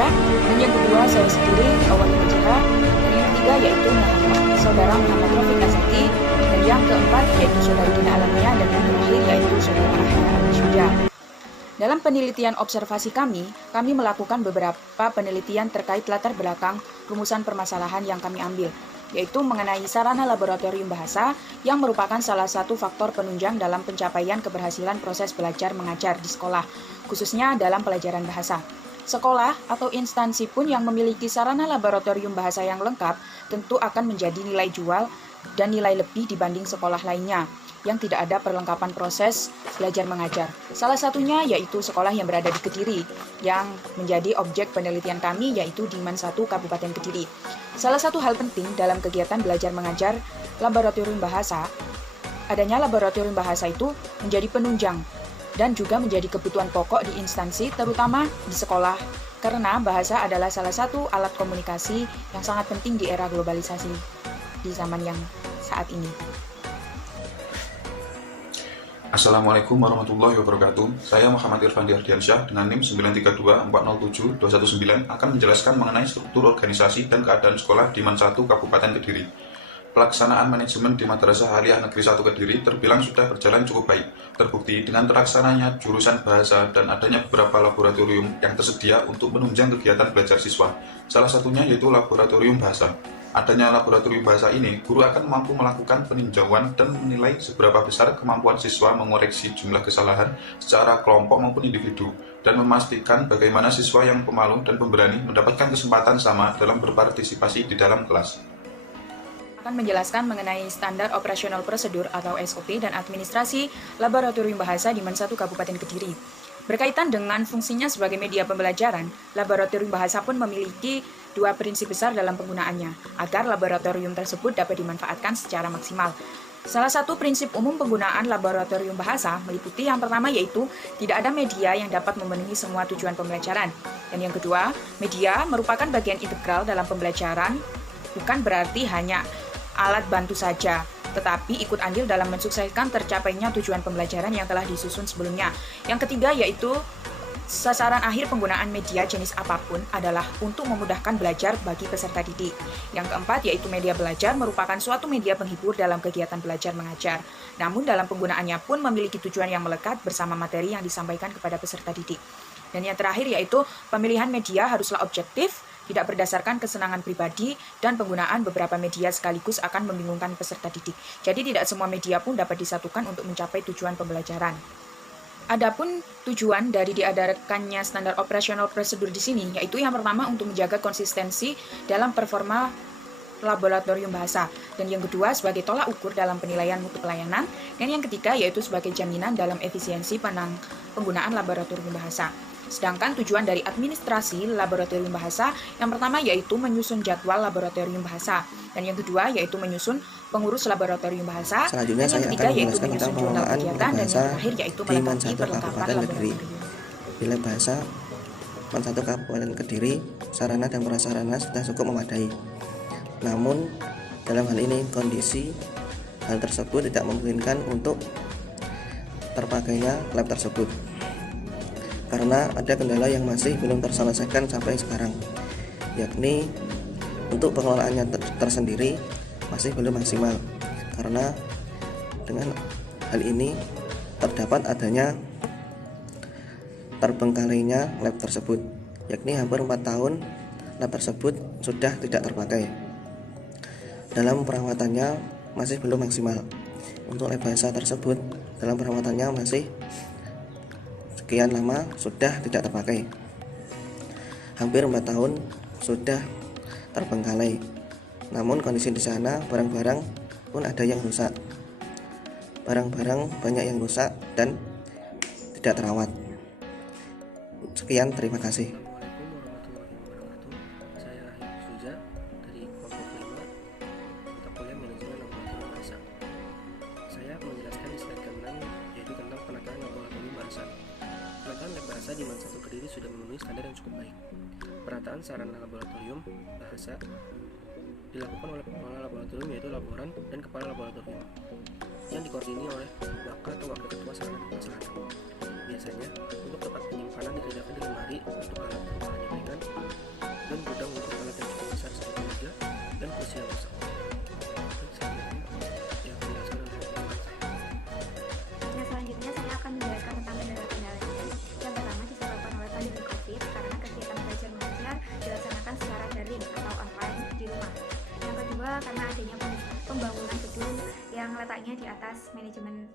Diansyah, dan yang kedua saya sendiri, Awal Majira, dan yang ketiga yaitu saudara Muhammad Rafiq Azaki, dan yang keempat yaitu saudara Dina Alamia, dan yang terakhir yaitu saudara Rahana Abdisuja. Dalam penelitian observasi kami melakukan beberapa penelitian terkait latar belakang rumusan permasalahan yang kami ambil, yaitu mengenai sarana laboratorium bahasa yang merupakan salah satu faktor penunjang dalam pencapaian keberhasilan proses belajar mengajar di sekolah, khususnya dalam pelajaran bahasa. Sekolah atau instansi pun yang memiliki sarana laboratorium bahasa yang lengkap tentu akan menjadi nilai jual dan nilai lebih dibanding sekolah lainnya yang tidak ada perlengkapan proses belajar mengajar. Salah satunya yaitu sekolah yang berada di Kediri, yang menjadi objek penelitian kami yaitu di MAN 1 Kabupaten Kediri. Salah satu hal penting dalam kegiatan belajar mengajar laboratorium bahasa, adanya laboratorium bahasa itu menjadi penunjang dan juga menjadi kebutuhan pokok di instansi, terutama di sekolah, karena bahasa adalah salah satu alat komunikasi yang sangat penting di era globalisasi di zaman yang saat ini. Assalamualaikum warahmatullahi wabarakatuh. Saya Muhammad Irfan Diansyah dengan NIM 932407219 akan menjelaskan mengenai struktur organisasi dan keadaan sekolah di MAN 1 Kabupaten Kediri. Pelaksanaan manajemen di Madrasah Aliyah Negeri 1 Kediri terbilang sudah berjalan cukup baik. Terbukti dengan terlaksananya jurusan bahasa dan adanya beberapa laboratorium yang tersedia untuk menunjang kegiatan belajar siswa. Salah satunya yaitu laboratorium bahasa. Adanya laboratorium bahasa ini, guru akan mampu melakukan peninjauan dan menilai seberapa besar kemampuan siswa mengoreksi jumlah kesalahan secara kelompok maupun individu, dan memastikan bagaimana siswa yang pemalu dan pemberani mendapatkan kesempatan sama dalam berpartisipasi di dalam kelas. Akan menjelaskan mengenai standar operasional prosedur atau SOP dan administrasi laboratorium bahasa di MAN 1 Kabupaten Kediri. Berkaitan dengan fungsinya sebagai media pembelajaran, laboratorium bahasa pun memiliki dua prinsip besar dalam penggunaannya, agar laboratorium tersebut dapat dimanfaatkan secara maksimal. Salah satu prinsip umum penggunaan laboratorium bahasa meliputi yang pertama yaitu tidak ada media yang dapat memenuhi semua tujuan pembelajaran. Dan yang kedua, media merupakan bagian integral dalam pembelajaran, bukan berarti hanya alat bantu saja, tetapi ikut andil dalam mensukseskan tercapainya tujuan pembelajaran yang telah disusun sebelumnya. Yang ketiga yaitu sasaran akhir penggunaan media jenis apapun adalah untuk memudahkan belajar bagi peserta didik. Yang keempat yaitu media belajar merupakan suatu media penghibur dalam kegiatan belajar mengajar. Namun dalam penggunaannya pun memiliki tujuan yang melekat bersama materi yang disampaikan kepada peserta didik. Dan yang terakhir yaitu pemilihan media haruslah objektif, tidak berdasarkan kesenangan pribadi, dan penggunaan beberapa media sekaligus akan membingungkan peserta didik. Jadi tidak semua media pun dapat disatukan untuk mencapai tujuan pembelajaran. Adapun tujuan dari diadakannya standar operasional prosedur di sini, yaitu yang pertama untuk menjaga konsistensi dalam performa laboratorium bahasa, dan yang kedua sebagai tolak ukur dalam penilaian mutu pelayanan, dan yang ketiga yaitu sebagai jaminan dalam efisiensi penggunaan laboratorium bahasa. Sedangkan tujuan dari administrasi laboratorium bahasa yang pertama yaitu menyusun jadwal laboratorium bahasa, dan yang kedua yaitu menyusun pengurus laboratorium bahasa, selanjutnya dan yang ketiga yaitu menyusun jurnal kegiatan, dan yang terakhir yaitu melengkapi perlengkapan laboratorium. Bila bahasa MAN 1 Kabupaten Kediri, sarana dan prasarana sudah cukup memadai. Namun dalam hal ini kondisi hal tersebut tidak memungkinkan untuk terpakainya lab tersebut, karena ada kendala yang masih belum terselesaikan sampai sekarang, yakni untuk pengelolaannya tersendiri masih belum maksimal. Karena dengan hal ini terdapat adanya terbengkalainya lab tersebut, yakni hampir 4 tahun lab tersebut sudah tidak terpakai. Dalam perawatannya masih belum maksimal. Untuk lab bahasa tersebut dalam perawatannya masih sekian lama sudah tidak terpakai, hampir 4 tahun sudah terbengkalai. Namun kondisi di sana barang-barang pun ada yang rusak, barang-barang banyak yang rusak dan tidak terawat. Sekian, terima kasih. Assalamualaikum warahmatullahi wabarakatuh. Saya Abdisuja dari kelompok 5 mata kuliah manajemen laboratorium bahasa. Saya menjelaskan di slide ke-6 yaitu tentang penataan laboratorium bahasa. Penataan lab bahasa di MAN 1 Kediri sudah memenuhi standar yang cukup baik. Penataan sarana laboratorium bahasa dilakukan oleh pengelola laboratorium yaitu laboran dan kepala laboratorium yang dikoordinir oleh wakil atau wakil ketua sarana dan prasarana. Biasanya untuk tempat penyimpanan dikerjakan di lemari untuk alat olahan yang ringan atas manajemen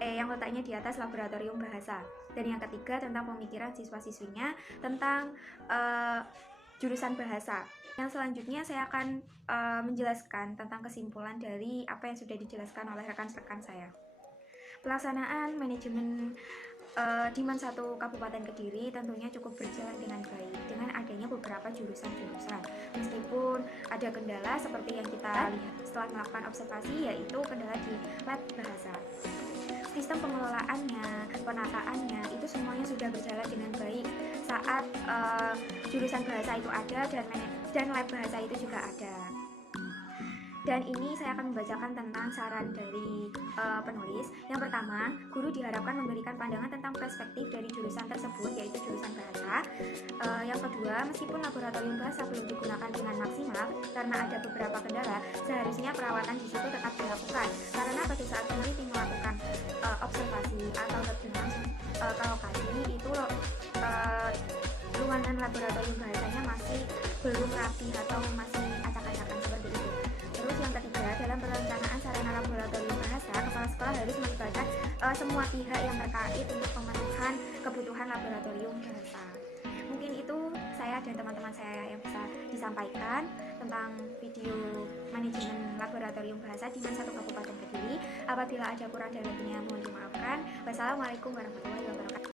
yang letaknya di atas laboratorium bahasa. Dan yang ketiga tentang pemikiran siswa-siswinya tentang jurusan bahasa. Yang selanjutnya saya akan menjelaskan tentang kesimpulan dari apa yang sudah dijelaskan oleh rekan-rekan saya. Pelaksanaan manajemen di MAN 1 Kabupaten Kediri tentunya cukup berjalan dengan baik dengan adanya beberapa jurusan-jurusan. Meskipun ada kendala seperti yang kita lihat setelah melakukan observasi, yaitu kendala di lab bahasa. Sistem pengelolaannya, penataannya itu semuanya sudah berjalan dengan baik saat jurusan bahasa itu ada dan lab bahasa itu juga ada. Dan ini saya akan membacakan tentang saran dari penulis. Yang pertama, guru diharapkan memberikan pandangan tentang perspektif dari jurusan tersebut, yaitu jurusan bahasa. Yang kedua, meskipun laboratorium bahasa belum digunakan dengan maksimal karena ada beberapa kendala, seharusnya perawatan di situ tetap dilakukan. Karena pada saat peneliti melakukan observasi atau terjun ke lokasi, itu ruangan laboratorium bahasanya masih belum rapi atau masih acak-acakan seperti itu. Terus yang ketiga, dalam perencanaan sarana laboratorium bahasa, kepala sekolah harus melibatkan semua pihak yang terkait untuk pemenuhan kebutuhan laboratorium bahasa. Mungkin itu saya dan teman-teman saya yang bisa disampaikan tentang video manajemen laboratorium bahasa di MAN 1 Kabupaten Kediri. Apabila ada kurang dan lebihnya mohon dimaafkan. Wassalamualaikum warahmatullahi wabarakatuh.